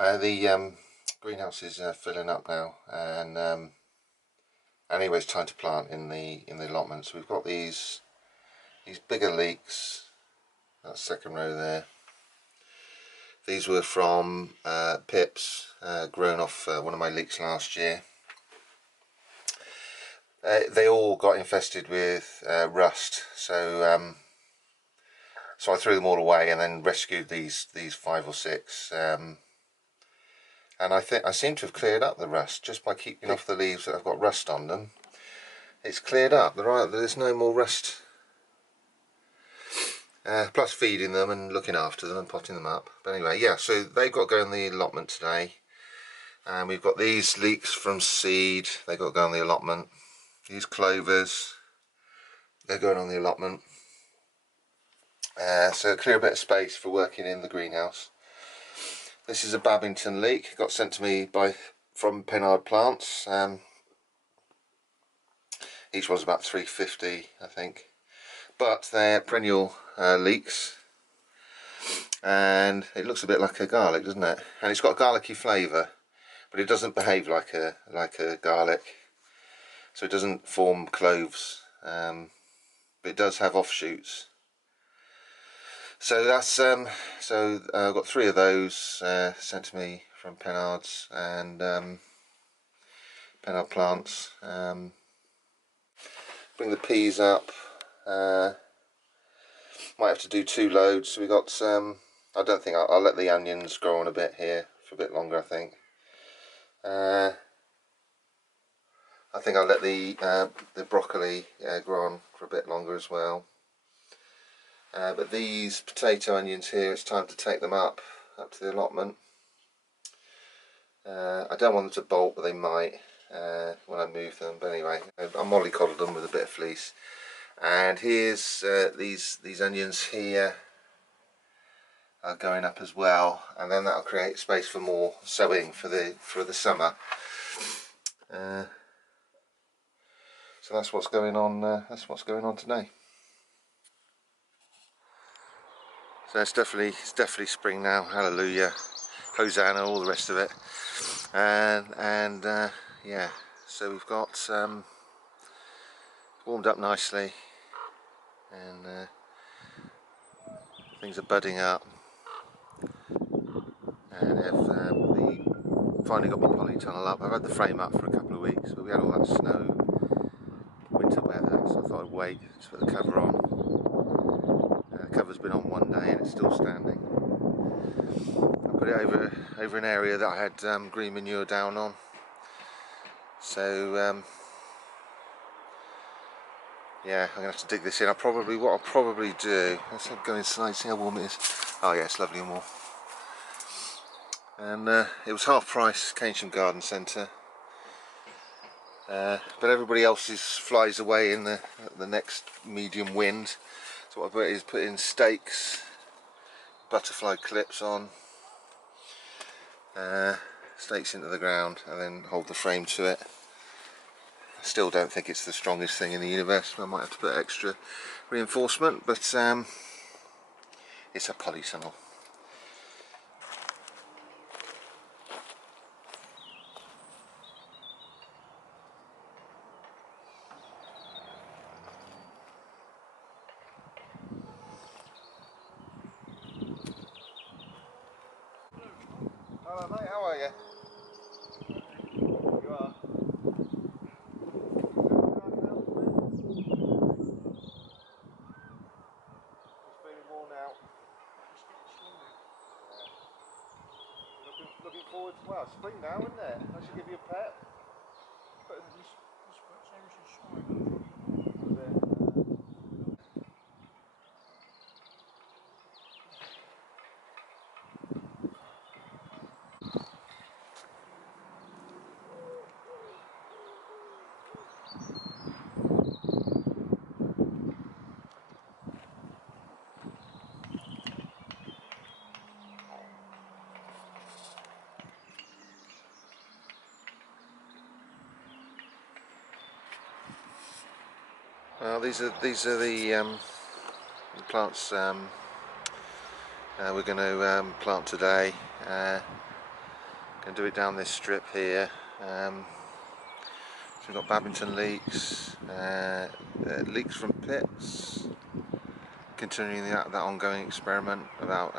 The greenhouse is filling up now, and anyway, it's time to plant in the allotments. We've got these bigger leeks. That second row there. These were from pips grown off one of my leeks last year. They all got infested with rust, so I threw them all away and then rescued these 5 or 6. And I think I seem to have cleared up the rust just by keeping off the leaves that have got rust on them. It's cleared up. There's no more rust. Plus feeding them and looking after them and potting them up. But anyway, yeah, so they've got to go in the allotment today. And we've got these leeks from seed. They've got to go on the allotment. These clovers, they're going on the allotment. So clear a bit of space for working in the greenhouse. This is a Babington leek, got sent to me from Pennard Plants. Each one's about £3.50, I think. But they're perennial leeks, and it looks a bit like a garlic, doesn't it? And it's got a garlicky flavour, but it doesn't behave like a garlic, so it doesn't form cloves. But it does have offshoots. So that's I've got 3 of those sent to me from Pennard's and Pennard Plants. Bring the peas up. Might have to do 2 loads. So we got some. I don't think I'll let the onions grow on a bit here for a bit longer. I think I'll let the broccoli grow on for a bit longer as well. But these potato onions here, it's time to take them up to the allotment. I don't want them to bolt, but they might when I move them. But anyway, I mollycoddled them with a bit of fleece. And here's these onions here are going up as well, and then that'll create space for more sowing for the summer. So that's what's going on. That's what's going on today. So it's definitely spring now. Hallelujah, Hosanna, all the rest of it. And yeah, so we've got warmed up nicely, and things are budding up. And I've finally got my polytunnel up. I've had the frame up for a couple of weeks, but we had all that snow, winter weather, so I thought I'd wait to put the cover on. The cover's been on one day and it's still standing. I put it over an area that I had green manure down on. So yeah, I'm gonna have to dig this in. What I'll probably do. Let's go inside, see how warm it is. Oh yeah, it's lovely and warm. And it was half price, Keynsham Garden Centre. But everybody else's flies away in the next medium wind. So what I put is put in stakes, butterfly clips on, stakes into the ground, and then hold the frame to it. I still don't think it's the strongest thing in the universe. I might have to put extra reinforcement, but it's a polytunnel. Hello mate, how are you? You are? Just feeling worn out. Looking forward to, well, spring now, isn't it? I should give you a pet. Well, these are the plants we're going to plant today. Going to do it down this strip here. So we've got Babington leeks, leeks from pits, continuing that ongoing experiment about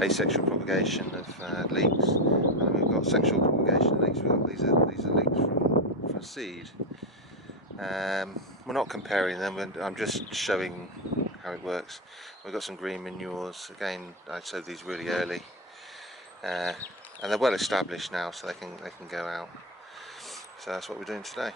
asexual propagation of leeks, and then we've got sexual propagation leeks. These are leeks from seed. We're not comparing them, I'm just showing how it works. We've got some green manures. Again, I sowed these really early, and they're well established now, so they can go out. So that's what we're doing today.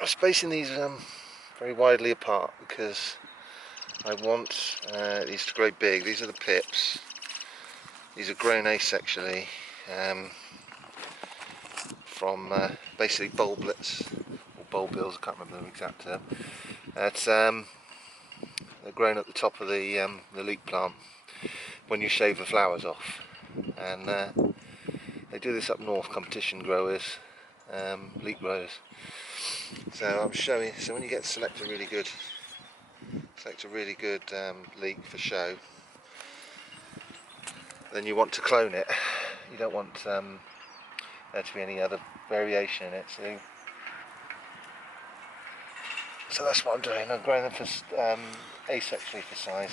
I'm spacing these very widely apart because I want these to grow big. These are the pips. These are grown asexually from basically bulblets or bulbils. I can't remember the exact term. They're grown at the top of the leek plant when you shave the flowers off, and they do this up north, competition growers, leek growers. So I'm showing. So when you select a really good leek for show, then you want to clone it. You don't want there to be any other variation in it. So that's what I'm doing. I'm growing them for asexually for size.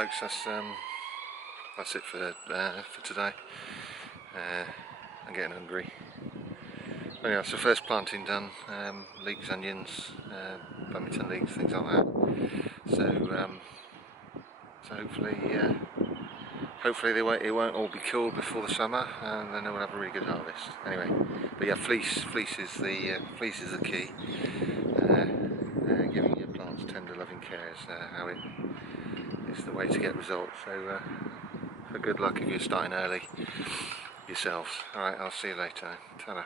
folks, that's it for today. I'm getting hungry. Anyway, so first planting done, leeks, onions, badminton leeks, things like that. So hopefully it won't all be killed before the summer, and then we'll have a really good harvest. Anyway, but yeah, fleece is the key. Giving your plants tender, loving care is the way to get results. So good luck if you're starting early yourselves. All right, I'll see you later. Ta-ra.